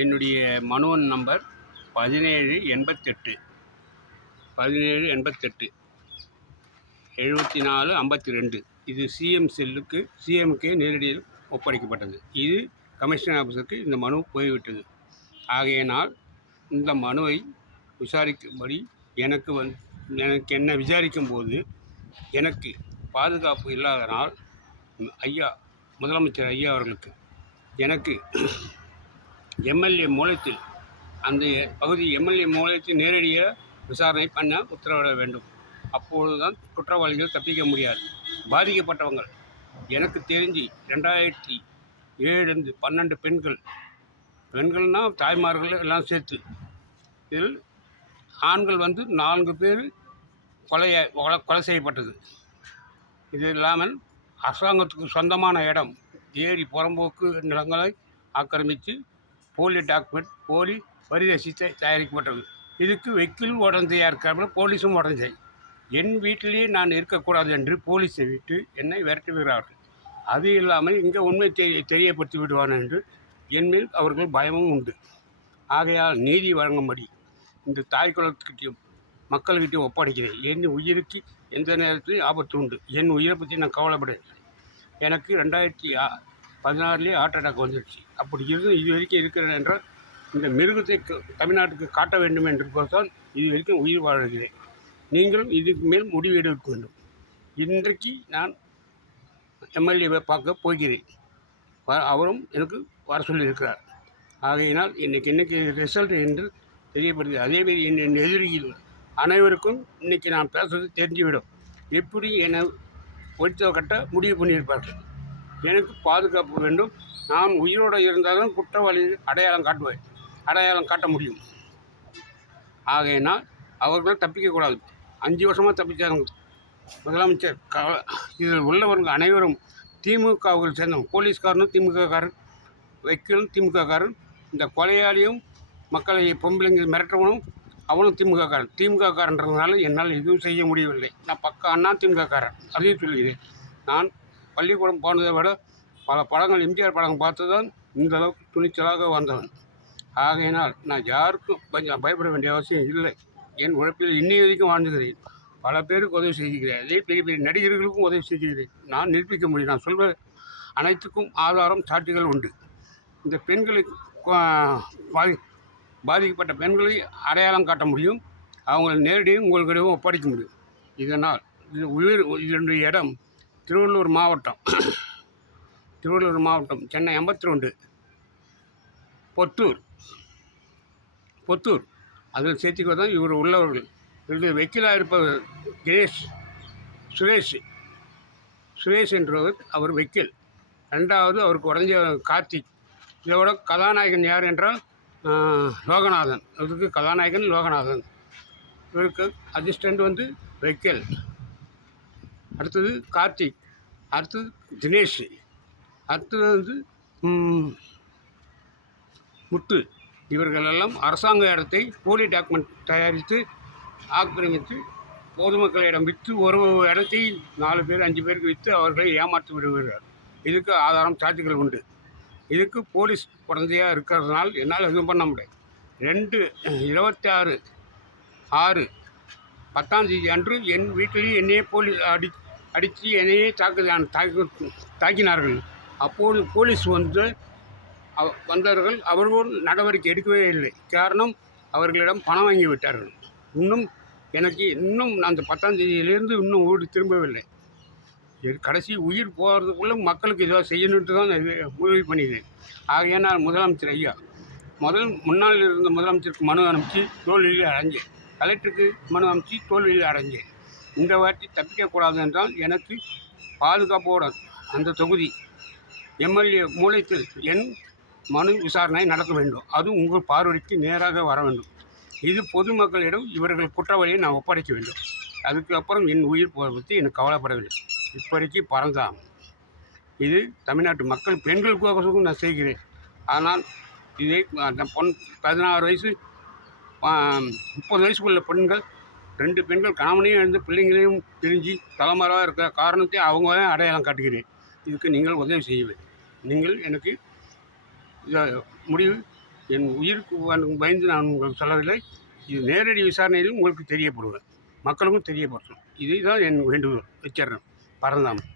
என்னுடைய மனு நம்பர் 1788 7452. இது சிஎம்கே நேரடியில் ஒப்படைக்கப்பட்டது. இது கமிஷனர் ஆஃபீஸருக்கு இந்த மனு போய்விட்டது. ஆகையினால் இந்த மனுவை விசாரிக்கும்படி எனக்கு என்ன விசாரிக்கும் போது எனக்கு பாதுகாப்பு இல்லாதனால் முதலமைச்சர் ஐயா அவர்களுக்கு எனக்கு எம்எல்ஏ மூலத்தில் அந்த பகுதி எம்எல்ஏ மூலத்தில் நேரடியாக விசாரணை பண்ண உத்தரவிட வேண்டும். அப்பொழுது தான் குற்றவாளிகள் தப்பிக்க முடியாது. பாதிக்கப்பட்டவங்கள் எனக்கு தெரிஞ்சு 2007 12 பெண்கள்னால் தாய்மார்கள் எல்லாம் சேர்த்து, இதில் ஆண்கள் 4 பேர் கொலை செய்யப்பட்டது. இது இல்லாமல் அரசாங்கத்துக்கு சொந்தமான இடம் ஏரி புறம்போக்கு நிலங்களை ஆக்கிரமித்து போலி டாக்குமெண்ட் போலி வரி ரசீதை தயாரிக்கப்பட்டது. இதுக்கு வக்கீல் உடந்தையாக இருக்கிற போலீஸும் உடந்தை. என் வீட்டிலேயே நான் இருக்கக்கூடாது என்று போலீஸை விட்டு என்னை விரட்டுகிறார்கள். அது இல்லாமல் இங்கே உண்மை தெரியப்படுத்தி விடுவான் என்று என்மேல் அவர்கள் பயமும் உண்டு. ஆகையால் நீதி வழங்கும்படி இந்த தாய் குலத்துக்கிட்டையும் மக்கள்கிட்டையும் ஒப்படைக்கிறேன். என் உயிருக்கு எந்த நேரத்திலையும் ஆபத்து உண்டு. என் உயிரை பற்றி நான் கவலைப்படவில்லை. எனக்கு 2016 ஹார்ட் அட்டாக் வந்துடுச்சு. அப்படி இருந்து இது வரைக்கும் இருக்கிறேன் என்றால் இந்த மிருகத்தை தமிழ்நாட்டுக்கு காட்ட வேண்டும் என்று பார்த்தால் இது வரைக்கும் உயிர் வாழ்கிறேன். நீங்களும் இதுக்கு மேல் முடிவு எடுக்க வேண்டும். இன்றைக்கு நான் எம்எல்ஏவை பார்க்க போகிறேன். அவரும் எனக்கு வர சொல்லியிருக்கிறார். ஆகையினால் இன்னைக்கு ரிசல்ட் என்று தெரியப்படுது. அதேமாரி என் எதிரியில் அனைவருக்கும் இன்றைக்கி நான் பேசுறது தெரிஞ்சுவிடும். எப்படி என்னை ஒழித்த கட்ட முடிவு பண்ணியிருப்பார்கள். எனக்கு பாதுகாப்பு வேண்டும். நான் உயிரோடு இருந்தாலும் குற்றவாளி அடையாளம் காட்ட முடியும். ஆகையினால் அவர்கள் தப்பிக்கக்கூடாது. 5 வருஷமாக தப்பிச்சாங்க முதலமைச்சர். இதில் உள்ளவர்கள் அனைவரும் திமுகவில் சேர்ந்தவங்க. போலீஸ்காரனும் திமுககாரன், வக்கீலும் திமுககாரன், இந்த கொலையாளியும் மக்களை பொம்பளைங்க மிரட்டவனும் அவனும் திமுககாரன்றதுனால என்னால் எதுவும் செய்ய முடியவில்லை. நான் அண்ணா திமுககாரன். அதையும் சொல்கிறேன். நான் பள்ளிக்கூடம் போனதை விட பல படங்கள் எம்ஜிஆர் படங்கள் பார்த்து தான் இந்த அளவுக்கு துணிச்சலாக வந்தவன். ஆகையினால் நான் யாருக்கும் பயப்பட வேண்டிய அவசியம் இல்லை. என் உழைப்பில் இன்னை வரைக்கும் வாழ்ந்துகிறேன். பல பேருக்கு உதவி செய்கிறேன். அதே பெரிய பெரிய நடிகர்களுக்கும் உதவி செய்கிறேன். நான் நிரூபிக்க முடியும். நான் சொல்கிற அனைத்துக்கும் ஆதாரம் சாட்சிகள் உண்டு. இந்த பெண்களை பாதிக்கப்பட்ட பெண்களை அடையாளம் காட்ட முடியும். அவங்களை நேரடியாக உங்களுக்கிடையும் ஒப்படைக்க முடியும். இதனால் இதனுடைய இடம் திருவள்ளூர் மாவட்டம் சென்னை 52 பொத்தூர் அதில் சேர்த்துக்கு தான் இவர் உள்ளவர்கள். இது வக்கீலாக இருப்பவர் சுரேஷ் என்றவர். அவர் வக்கீல். 2வது அவருக்கு உடஞ்ச கார்த்திக். இதோட கதாநாயகன் யார் என்றால் லோகநாதன். அவருக்கு கதாநாயகன் லோகநாதன். இவருக்கு அசிஸ்டண்ட் வக்கீல். அடுத்தது கார்த்திக். அடுத்தது தினேஷ். அடுத்தது முத்து. இவர்களெல்லாம் அரசாங்க இடத்தை போலி டாக்குமெண்ட் தயாரித்து ஆக்கிரமித்து பொதுமக்களிடம் விற்று ஒரு இடத்தை 4 பேர் 5 பேருக்கு விற்று அவர்களை ஏமாற்றி விடுகிறார். இதுக்கு ஆதாரம் சாட்சிகள் உண்டு. இதுக்கு போலீஸ் குழந்தையாக இருக்கிறதுனால என்னால் எதுவும் பண்ண முடியாது. 26/6/10 அன்று என் வீட்டிலேயே என்னையே போலீஸ் அடித்து என்னையே தாக்கினார்கள். அப்போது போலீஸ் வந்தார்கள். அவர்கள் நடவடிக்கை எடுக்கவே இல்லை. காரணம், அவர்களிடம் பணம் வாங்கி விட்டார்கள். இன்னும் அந்த 10ஆம் தேதியிலிருந்து இன்னும் ஓடி திரும்பவில்லை. கடைசி உயிர் போகிறதுக்குள்ளே மக்களுக்கு ஏதாவது செய்யணுன்ட்டு தான் முடிவு பண்ணிக்கிறேன். ஆகையானால் முதலமைச்சர் ஐயா முன்னால் இருந்த முதலமைச்சருக்கு மனு அனுப்பிச்சு தோல்வியில் அடைஞ்சேன். கலெக்டருக்கு மனு அனுப்பிச்சு தோல்வியில் அடைஞ்சேன். இந்த வாட்டி தப்பிக்கக்கூடாது என்றால் எனக்கு பாதுகாப்போடு அந்த தொகுதி எம்எல்ஏ மூலத்தில் என் மனு விசாரணை நடக்க வேண்டும். அது உங்கள் பார்வைக்கு நேராக வர வேண்டும். இது பொதுமக்களிடம் இவர்கள் குற்றவாளியை நான் ஒப்படைக்க வேண்டும். அதுக்கப்புறம் என் உயிர் போதை பற்றி எனக்கு கவலைப்படவில்லை. இப்போதைக்கு பறந்தான். இது தமிழ்நாட்டு மக்கள் பெண்களுக்கு நான் செய்கிறேன். ஆனால் இதை 16 வயசு 30 வயசுக்குள்ள பெண்கள் 2 பெண்கள் கணவனையும் இழந்து பிள்ளைங்களையும் பிரிஞ்சு தலைமறைவாக இருக்கிற காரணத்தை அவங்க அடையாளம் காட்டுகிறேன். இதுக்கு நீங்கள் உதவி செய்ய வேண்டும். நீங்கள் எனக்கு முடிவு என் உயிருக்கு பயந்து நான் உங்களுக்கு சொல்லவில்லை. இது நேரடி விசாரணையிலும் உங்களுக்கு தெரியப்படுவேன், மக்களுக்கும் தெரியப்படுத்தணும். இதுதான் என் வேண்டுகோள். வச்சிடுறேன். பரந்தாமன்.